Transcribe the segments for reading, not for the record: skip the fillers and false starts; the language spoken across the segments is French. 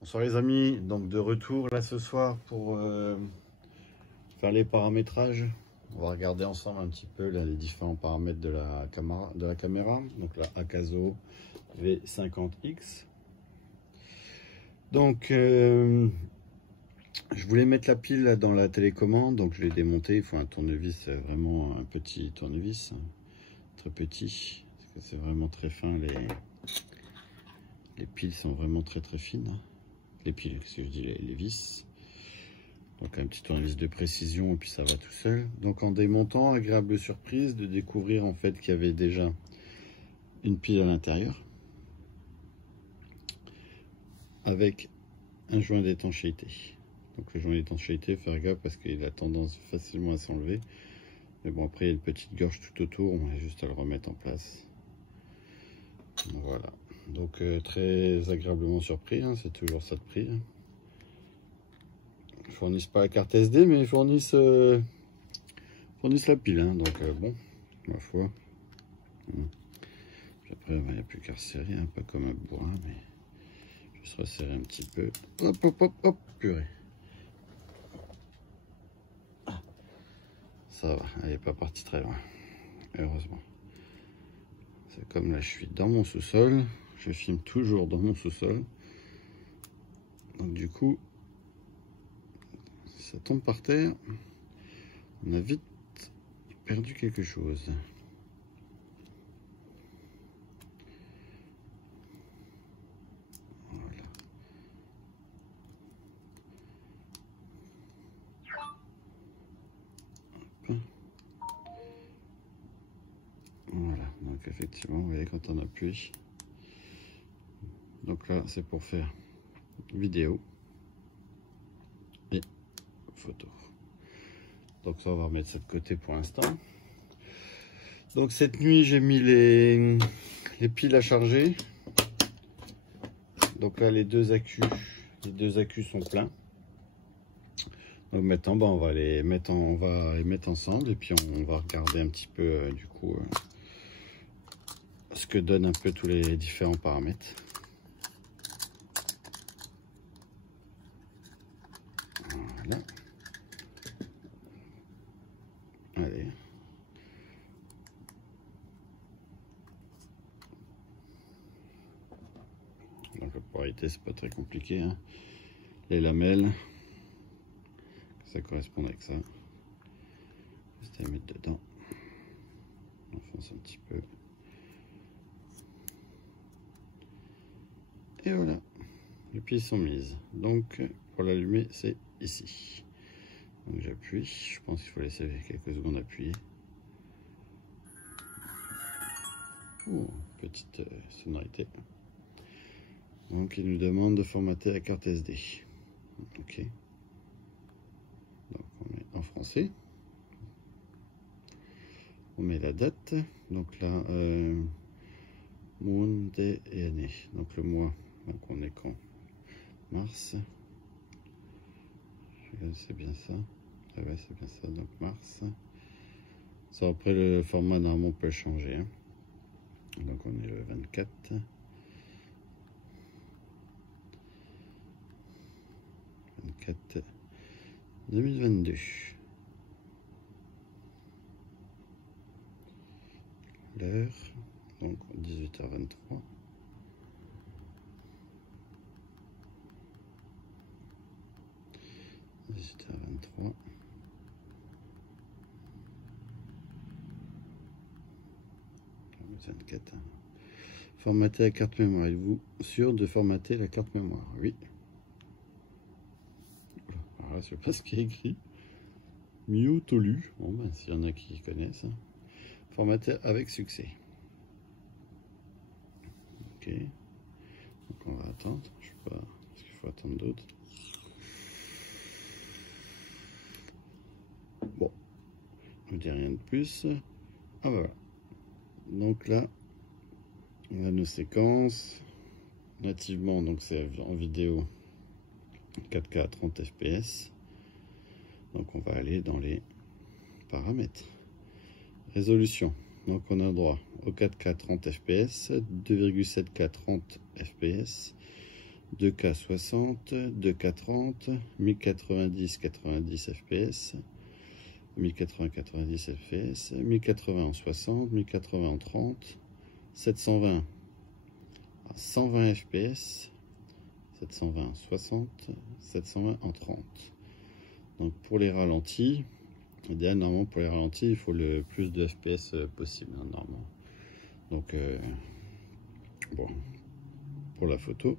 Bonsoir les amis, donc de retour là ce soir pour faire les paramétrages. On va regarder ensemble un petit peu là, les différents paramètres de la caméra. Donc la Akazo V50X. Donc je voulais mettre la pile là, dans la télécommande, donc je l'ai démonté. Il faut un tournevis, vraiment un petit tournevis, très petit, parce que c'est vraiment très fin. Les piles sont vraiment très fines. Les piles, qu'est-ce que je dis, les vis. Donc un petit tournevis de précision et puis ça va tout seul. Donc en démontant, agréable surprise de découvrir en fait qu'il y avait déjà une pile à l'intérieur avec un joint d'étanchéité. Donc le joint d'étanchéité, faire gaffe parce qu'il a tendance facilement à s'enlever. Mais bon, après il y a une petite gorge tout autour, on a juste à le remettre en place. Voilà. Donc très agréablement surpris, hein, c'est toujours ça de prix. Hein. Ils fournissent pas la carte SD, mais ils fournissent la pile. Hein, donc bon, ma foi. Puis après, il n'y a plus qu'à resserrer, hein, pas comme un bourrin, mais je vais resserrer un petit peu. Hop, hop, hop, hop, purée. Ah, ça va, elle n'est pas partie très loin, heureusement. C'est comme là, je suis dans mon sous-sol. Je filme toujours dans mon sous-sol. Donc du coup, si ça tombe par terre, on a vite perdu quelque chose. Voilà. Hop. Voilà, donc effectivement, vous voyez quand on appuie. Donc là, c'est pour faire vidéo et photo. Donc ça, on va remettre ça de côté pour l'instant. Donc cette nuit, j'ai mis les piles à charger. Donc là, les deux accus sont pleins. Donc maintenant, on va les mettre ensemble et puis on va regarder un petit peu du coup ce que donnent un peu tous les différents paramètres. Voilà. Allez. Donc la polarité, c'est pas très compliqué. Hein. Les lamelles, ça correspond avec ça. Juste à mettre dedans. On enfonce un petit peu. Et voilà. Les piles sont mises. Donc pour l'allumer, c'est ici. Donc j'appuie. Je pense qu'il faut laisser quelques secondes appuyer. Oh, petite sonorité. Donc il nous demande de formater la carte SD. Ok. Donc on met en français. On met la date. Donc là, monde et année. Donc le mois. Donc on est quand? Mars. C'est bien ça. Ah ouais, c'est bien ça. Donc mars. Ça après le format normalement peut changer. Hein. Donc on est le 24. 24 2022. L'heure, donc 18h23. h 24. Formater la carte mémoire. Êtes-vous sûr de formater la carte mémoire? Oui. Voilà, je sais pas ce qui est écrit. Miotolu. Bon, ben, s'il y en a qui connaissent. Formater avec succès. Ok. Donc on va attendre. Je sais pas ce qu'il faut attendre d'autre. Bon. Je ne dis rien de plus. Ah voilà. Donc là, on a nos séquences. Nativement, donc c'est en vidéo 4K à 30 fps. Donc on va aller dans les paramètres. Résolution. Donc on a droit au 4K 30 fps, 2,7K 30 fps, 2K 60, 2K 30, 1090 90 fps, 1080 90 fps, 1080 en 60, 1080 en 30, 720 à 120 fps, 720 en 60, 720 en 30. Donc pour les ralentis, normalement pour les ralentis, il faut le plus de fps possible, hein, normalement. Donc bon, pour la photo,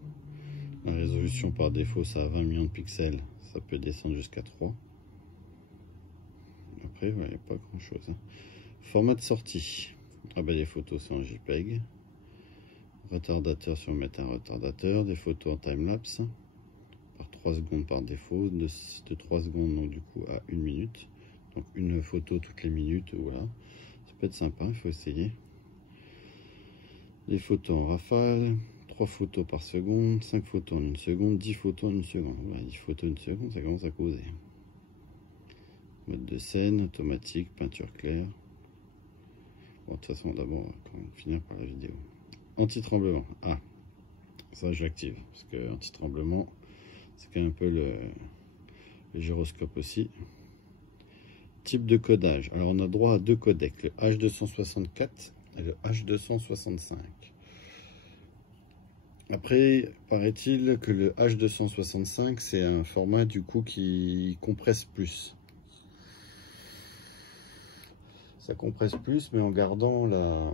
la résolution par défaut, ça a 20 millions de pixels, ça peut descendre jusqu'à 3. Après, il n'y a pas grand chose, hein. Format de sortie, ah ben les photos c'est en JPEG. Retardateur, si on met un retardateur, des photos en timelapse par 3 secondes par défaut, de 3 secondes donc du coup à 1 minute, donc une photo toutes les minutes, voilà, ça peut être sympa, il faut essayer. Les photos en rafale, 3 photos par seconde, 5 photos en 1 seconde, 10 photos en 1 seconde, voilà, 10 photos en 1 seconde, ça commence à causer. Mode de scène, automatique, peinture claire. Bon, de toute façon d'abord on va quand même finir par la vidéo. Anti-tremblement, ah, ça je l'active, parce que anti-tremblement, c'est quand même un peu le gyroscope aussi. Type de codage, alors on a droit à 2 codecs, le H264 et le H265. Après, paraît-il que le H265, c'est un format du coup qui compresse plus. Ça compresse plus, mais en gardant la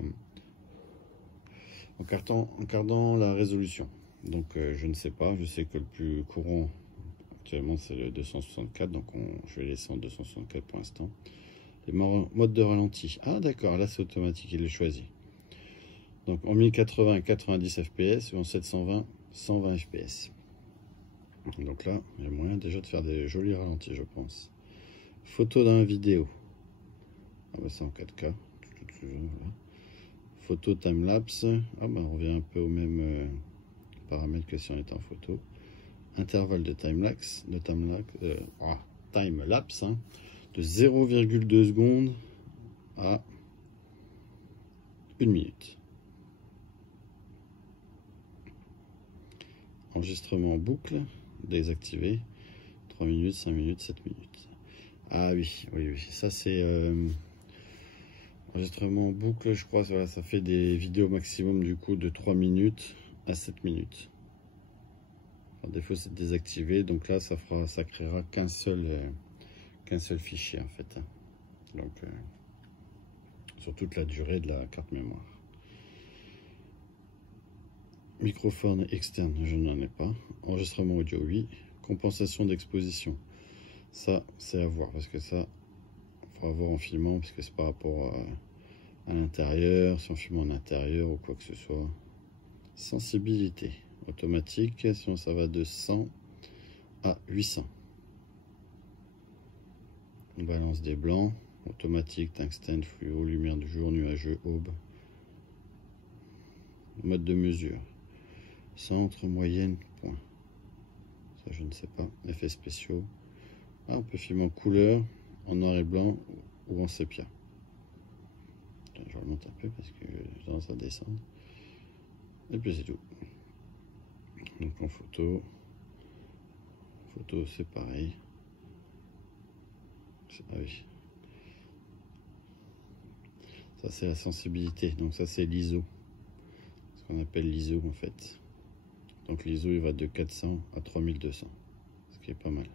résolution. Donc je ne sais pas, je sais que le plus courant actuellement c'est le 264, donc je vais laisser en 264 pour l'instant. Les modes de ralenti, ah d'accord, là c'est automatique, il est choisi. Donc en 1080 90 fps ou en 720 120 fps. Donc là il y a moyen déjà de faire des jolis ralentis, je pense. Photo d'un vidéo, ah bah c'est en 4K. Voilà. Photo timelapse, ah bah on revient un peu au même paramètre que si on était en photo. Intervalle de timelapse, hein, de 0,2 secondes à 1 minute. Enregistrement en boucle, désactivé, 3 minutes, 5 minutes, 7 minutes. Ah oui, ça c'est enregistrement en boucle, je crois, voilà, ça fait des vidéos maximum du coup de 3 minutes à 7 minutes. Par défaut c'est désactivé, donc là ça créera qu'un seul fichier en fait. Donc sur toute la durée de la carte mémoire. Microphone externe, je n'en ai pas. Enregistrement audio, oui. Compensation d'exposition, ça c'est à voir, parce que ça il faudra voir en filmant, parce que c'est par rapport à l'intérieur, si on filme en intérieur ou quoi que ce soit. Sensibilité automatique, sinon ça va de 100 à 800. Balance des blancs, automatique, tungstène, fluo, lumière du jour, nuageux, aube. Mode de mesure, centre, moyenne, point. Ça je ne sais pas. Effets spéciaux, ah, on peut filmer en couleur, en noir et blanc ou en sépia. Je remonte un peu parce que j'ai tendance à descendre. Et puis c'est tout. Donc en photo c'est pareil. Ah oui. Ça c'est la sensibilité, donc ça c'est l'ISO. Ce qu'on appelle l'ISO en fait. Donc l'ISO il va de 400 à 3200. Ce qui est pas mal.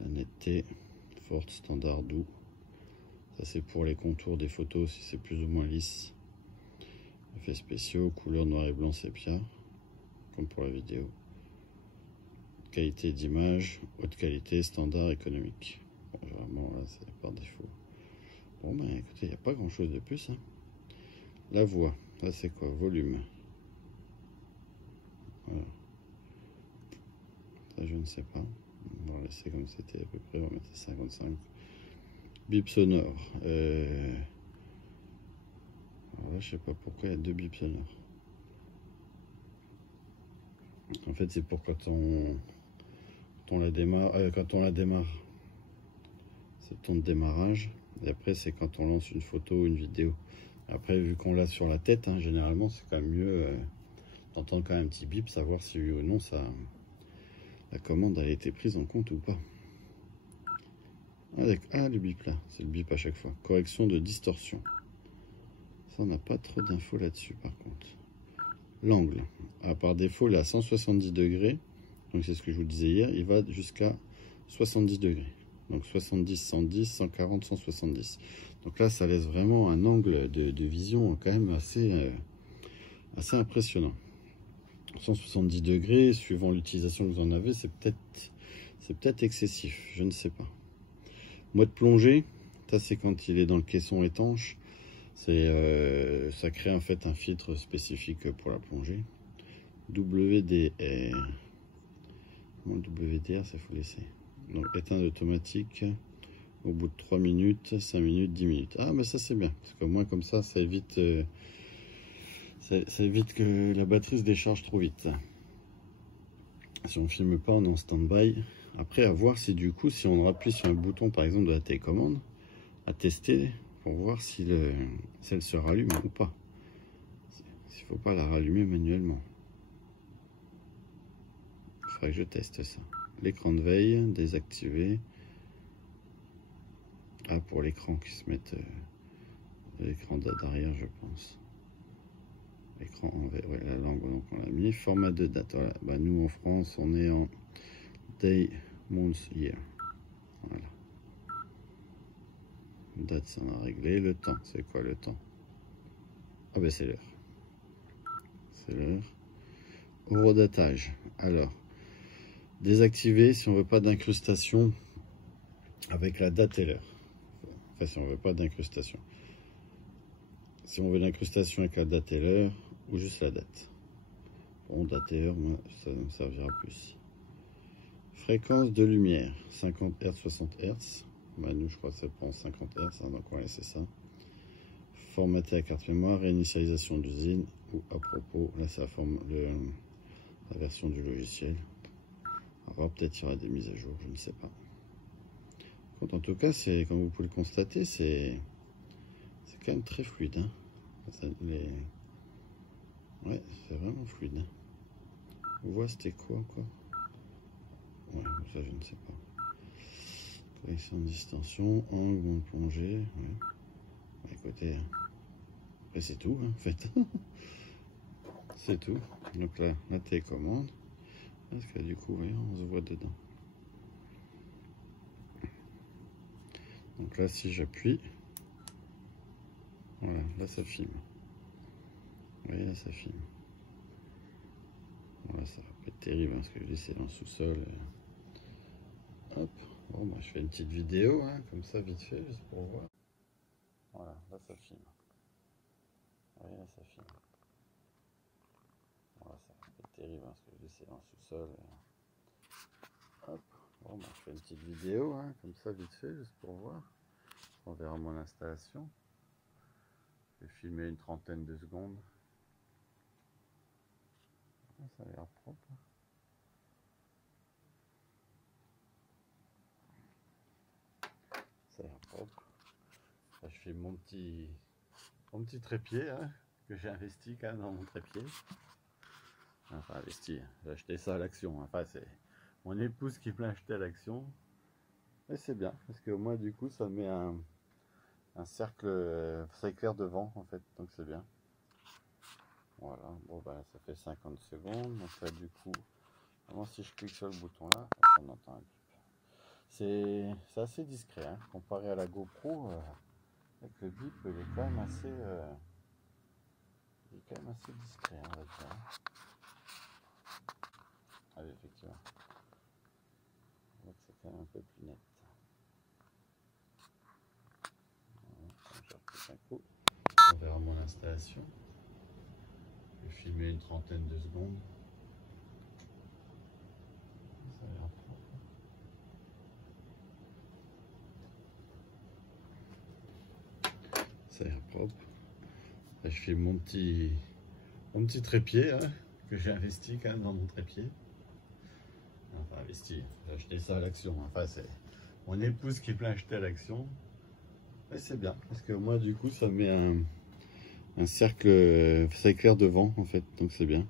La netteté, forte, standard, doux. Ça c'est pour les contours des photos si c'est plus ou moins lisse. Effets spéciaux, couleur noir et blanc sépia, comme pour la vidéo. Qualité d'image, haute qualité, standard, économique. Bon, vraiment là c'est par défaut. Bon ben écoutez, il n'y a pas grand chose de plus, hein. La voix, là c'est quoi? Volume. Voilà. Ça je ne sais pas. On va laisser comme c'était à peu près, on va mettre 55. Bip sonore. Alors là, je sais pas pourquoi il y a 2 bips sonores. En fait, c'est pour quand on la démarre. C'est le ton de démarrage. Et après, c'est quand on lance une photo ou une vidéo. Après, vu qu'on l'a sur la tête, hein, généralement, c'est quand même mieux d'entendre quand même un petit bip, savoir si oui ou non la commande a été prise en compte ou pas. Ah, le bip là, c'est le bip à chaque fois. Correction de distorsion. Ça, on n'a pas trop d'infos là-dessus par contre. L'angle, par défaut, il est à 170 degrés. Donc c'est ce que je vous disais hier, il va jusqu'à 70 degrés. Donc 70, 110, 140, 170. Donc là, ça laisse vraiment un angle de vision quand même assez impressionnant. 170 degrés, suivant l'utilisation que vous en avez, c'est peut-être excessif, je ne sais pas. Mode plongée, ça c'est quand il est dans le caisson étanche. Ça crée en fait un filtre spécifique pour la plongée. WDR. Bon, WDR, ça faut laisser. Donc éteindre automatique au bout de 3 minutes, 5 minutes, 10 minutes. Ah, mais ça c'est bien, parce que moins comme ça évite, ça évite que la batterie se décharge trop vite. Si on filme pas, on est en stand-by. Après, à voir si du coup, si on appuie sur un bouton par exemple de la télécommande, à tester pour voir si elle se rallume ou pas. S'il faut pas la rallumer manuellement. Il faudrait que je teste ça. L'écran de veille, désactivé. Ah, pour l'écran qui se mette l'écran d'arrière, je pense. Écran en veille, ouais, la langue, donc on l'a mis. Format de date, voilà. Bah, nous en France, on est en day, month, year. Voilà. Date, ça on a réglé. Le temps, c'est quoi le temps? Ah, ben c'est l'heure. C'est l'heure. Horodatage. Alors, désactiver si on veut pas d'incrustation avec la date et l'heure. Enfin, si on veut pas d'incrustation. Si on veut l'incrustation avec la date et l'heure, ou juste la date. Bon, date et heure, moi, ça me servira plus. Fréquence de lumière, 50 Hz, 60 Hz. Bah, nous, je crois que ça prend 50 Hz, hein, donc on va laisser ça. Formater la carte mémoire, réinitialisation d'usine, ou à propos, là, ça forme la version du logiciel. Alors, peut-être il y aura des mises à jour, je ne sais pas. En tout cas, comme vous pouvez le constater, c'est quand même très fluide. Hein. Ouais, c'est vraiment fluide. Hein. On voit c'était quoi encore? Ouais, ça je ne sais pas. Correction de distension, angle, bon de plongée. Ouais. Écoutez, après c'est tout hein, en fait. C'est tout. Donc là, la télécommande. Parce que du coup, voyez, on se voit dedans. Donc là, si j'appuie, voilà, là ça filme. Vous voyez, là ça filme. Voilà, ça va pas être terrible hein, parce que je laisse dans le sous-sol. Hop, bon, bah, je fais une petite vidéo, hein, comme ça, vite fait, juste pour voir. Voilà, là ça filme. Vous voyez, là ça filme. Voilà, ça va pas être terrible hein, parce que je laisse dans le sous-sol. Hop, bon, bah, je fais une petite vidéo, hein, comme ça, vite fait, juste pour voir. On verra mon installation. Je vais filmer une trentaine de secondes. Ça a l'air propre. Ça a l'air propre. Là, je fais mon petit trépied hein, que j'ai investi quand même dans mon trépied. Enfin, investi, j'ai acheté ça à l'action. Enfin, c'est mon épouse qui me l'a acheté à l'action. Et c'est bien, parce qu'au moins, du coup, ça met un cercle, ça éclaire devant en fait, donc c'est bien. Voilà, bon bah ça fait 50 secondes, donc là du coup, vraiment si je clique sur le bouton là, on entend un bip. C'est assez discret, hein, comparé à la GoPro, avec le bip, il est quand même assez, discret, hein, on va dire. Ah oui, effectivement. Donc c'est quand même un peu plus net. Voilà, un coup. On verra mon installation. Je vais filmer une trentaine de secondes. Ça a l'air propre. Ça a l'air propre. Là, je fais mon petit trépied hein, que j'ai investi quand même dans mon trépied. Enfin investi, j'ai acheté ça à l'action. Enfin c'est mon épouse qui me l'a acheté à l'action. Et c'est bien parce que moi du coup ça met un cercle, ça éclaire devant en fait, donc c'est bien.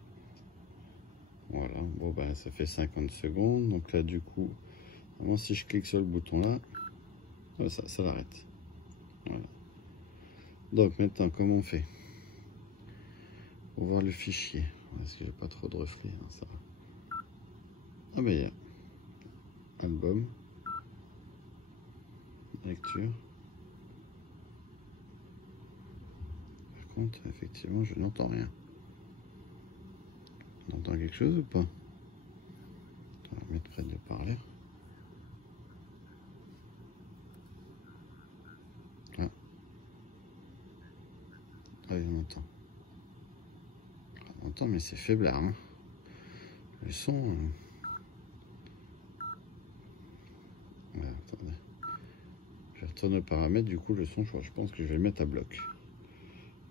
Voilà, bon bah ça fait 50 secondes, donc là du coup, vraiment, si je clique sur le bouton là, ça l'arrête. Voilà. Donc maintenant, comment on fait? Pour voir le fichier. Est-ce que j'ai pas trop de reflets? Non, ça va. Ah ben il y a album, lecture. Par contre, effectivement, je n'entends rien. On entend quelque chose ou pas? On va mettre près de parler. Ah. Ah oui, on entend. On entend, mais c'est faiblard. Hein. Le son. Attendez. Je retourne aux paramètres, du coup, le son, je pense que je vais le mettre à bloc.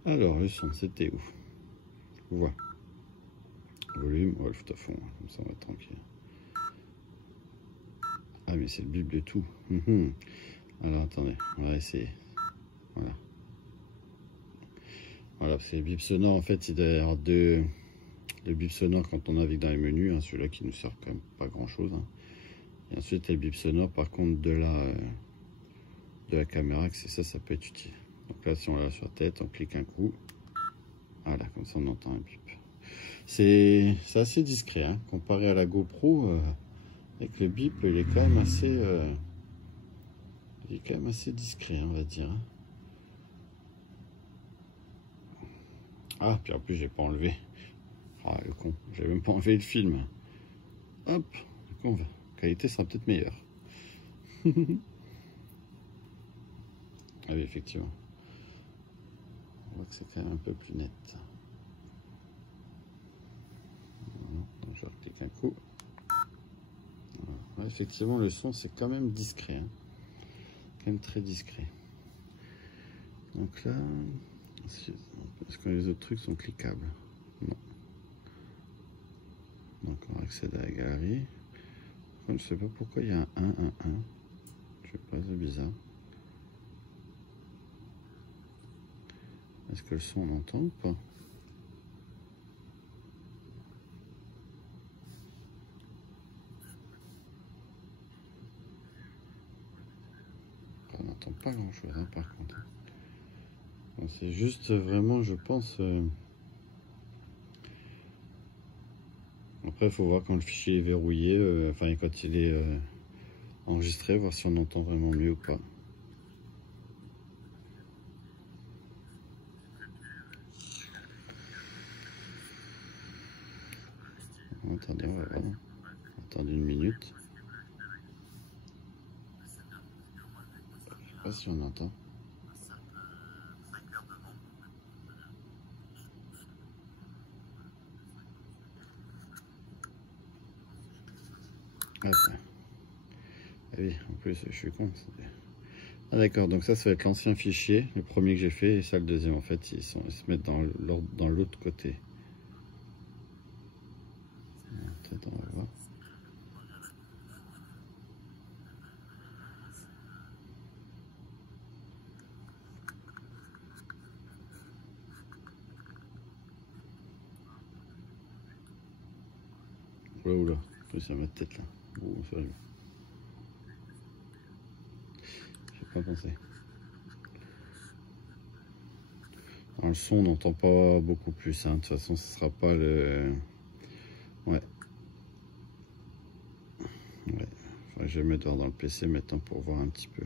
Alors, le son, c'était où? Voix. Volume, Wolf à fond, comme ça on va être tranquille. Ah, mais c'est le bip de tout. Alors, attendez, on va essayer. Voilà. Voilà, parce que les bips sonores, en fait, il doit y avoir deux bips sonores quand on navigue dans les menus. Hein, celui-là qui nous sert quand même pas grand-chose. Hein. Et ensuite, les bips sonores, par contre, de la caméra, que c'est ça, ça peut être utile. Donc là, si on l'a sur la tête, on clique un coup. Voilà, comme ça, on entend un bip. C'est assez discret, hein, comparé à la GoPro. Avec le bip, il est quand même assez discret, on va dire. Ah, puis en plus, j'ai pas enlevé. Ah, le con, j'ai même pas enlevé le film. Hop, du coup, la qualité sera peut-être meilleure. Ah oui, effectivement. On voit que c'est quand même un peu plus net. Donc, je clique un coup. Voilà. Ouais, effectivement, le son, c'est quand même discret. Hein. Quand même très discret. Donc là, est-ce que les autres trucs sont cliquables? Non. Donc on va accéder à la galerie. Je ne sais pas pourquoi il y a un 1. Je sais pas, c'est bizarre. Est-ce que le son on entend ou pas? On n'entend pas grand chose hein, par contre. C'est juste vraiment, je pense. Après, il faut voir quand le fichier est verrouillé, enfin quand il est enregistré, voir si on entend vraiment mieux ou pas. Attendez, on va voir. Attendez une minute. Je sais pas si on entend. Ah, oui, en plus, je suis con. Ah d'accord, donc ça va être l'ancien fichier, le premier que j'ai fait, et ça le deuxième. En fait, ils se mettent dans l'autre côté. Peut-être on va voir. Oula, c'est ma tête là. Oh, sérieux. J'ai pas pensé. Alors, le son, on n'entend pas beaucoup plus. Hein. De toute façon, ce sera pas le. Ouais. Enfin, je vais mettre dans le PC maintenant pour voir un petit peu.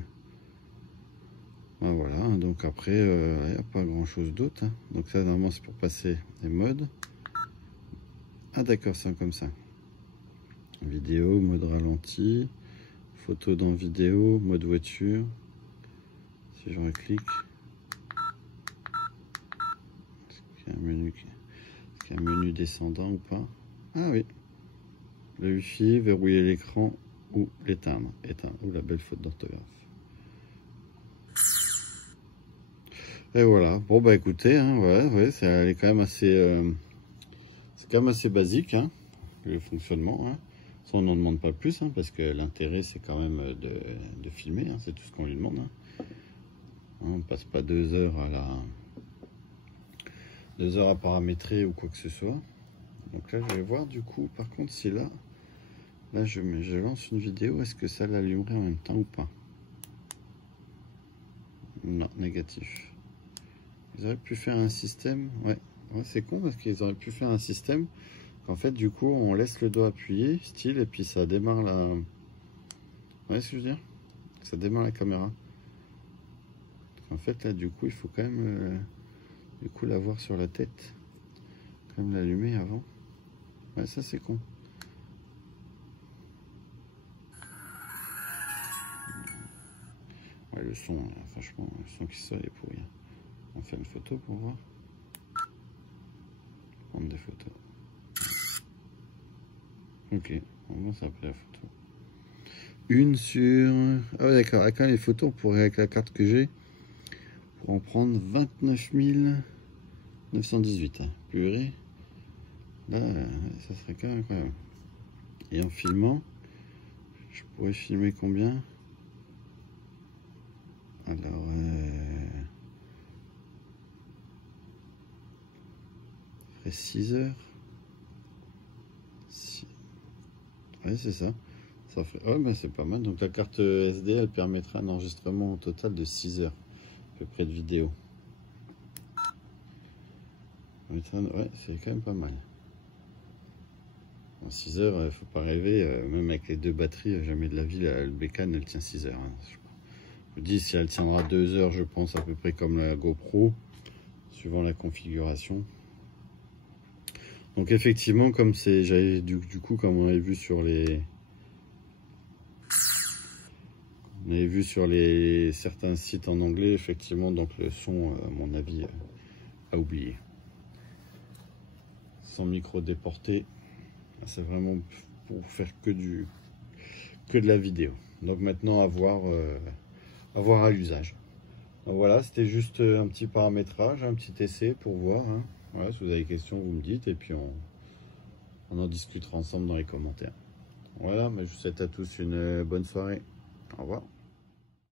Ah, voilà, donc après, il n'y a pas grand chose d'autre. Hein. Donc ça, normalement, c'est pour passer les modes. Ah d'accord, c'est comme ça. Vidéo, mode ralenti, photo dans vidéo, mode voiture. Si je reclique, est-ce qu'il y a un menu descendant ou pas? Ah oui, le Wi-Fi, verrouiller l'écran ou l'éteindre. Éteindre, ou la belle faute d'orthographe. Et voilà, bon bah écoutez, hein, ouais, elle est quand même assez, c'est quand même assez basique, hein, le fonctionnement. Hein. Ça, on n'en demande pas plus, hein, parce que l'intérêt c'est quand même de filmer, hein, c'est tout ce qu'on lui demande. Hein. On passe pas 2 heures 2 heures à paramétrer ou quoi que ce soit. Donc là, je vais voir du coup, par contre, si là je lance une vidéo, est-ce que ça l'allumerait en même temps ou pas? Non, négatif. Ils auraient pu faire un système, ouais c'est con parce qu'ils auraient pu faire un système qu'en fait du coup on laisse le doigt appuyé, style, et puis ça démarre la... Vous voyez ce que je veux dire? Ça démarre la caméra. En fait là du coup il faut quand même du coup l'avoir sur la tête, quand même l'allumer avant. Ouais, ça c'est con. Ouais, le son, franchement, le son qui sort est pourri. On fait une photo pour voir. Prendre des photos. Ok, on va s'appeler la photo. Une sur... Ah ouais, d'accord, avec les photos, on pourrait, avec la carte que j'ai, pour en prendre 29 918. Hein. Purée. Là, ça serait quand même incroyable. Et en filmant, je pourrais filmer combien? Alors, 6 heures. Ouais, c'est ça. Ça fait... Oh, ben c'est pas mal. Donc la carte SD, elle permettra un enregistrement au total de 6 heures, à peu près de vidéo. Ouais, c'est quand même pas mal. En 6 heures, il faut pas rêver. Même avec les 2 batteries, jamais de la vie, le bécane, elle tient 6 heures. Hein. Je me dis, si elle tiendra 2 heures, je pense à peu près comme la GoPro, suivant la configuration. Donc effectivement, comme c'est, j'avais du coup, comme on avait vu sur les... On avait vu sur certains sites en anglais, effectivement, donc le son, à mon avis, à oublier. Sans micro déporté, c'est vraiment pour faire que de la vidéo. Donc maintenant, à voir à l'usage. Donc voilà, c'était juste un petit paramétrage, un petit essai pour voir. Hein. Voilà, si vous avez des questions, vous me dites, et puis on en discutera ensemble dans les commentaires. Voilà, mais je vous souhaite à tous une bonne soirée. Au revoir.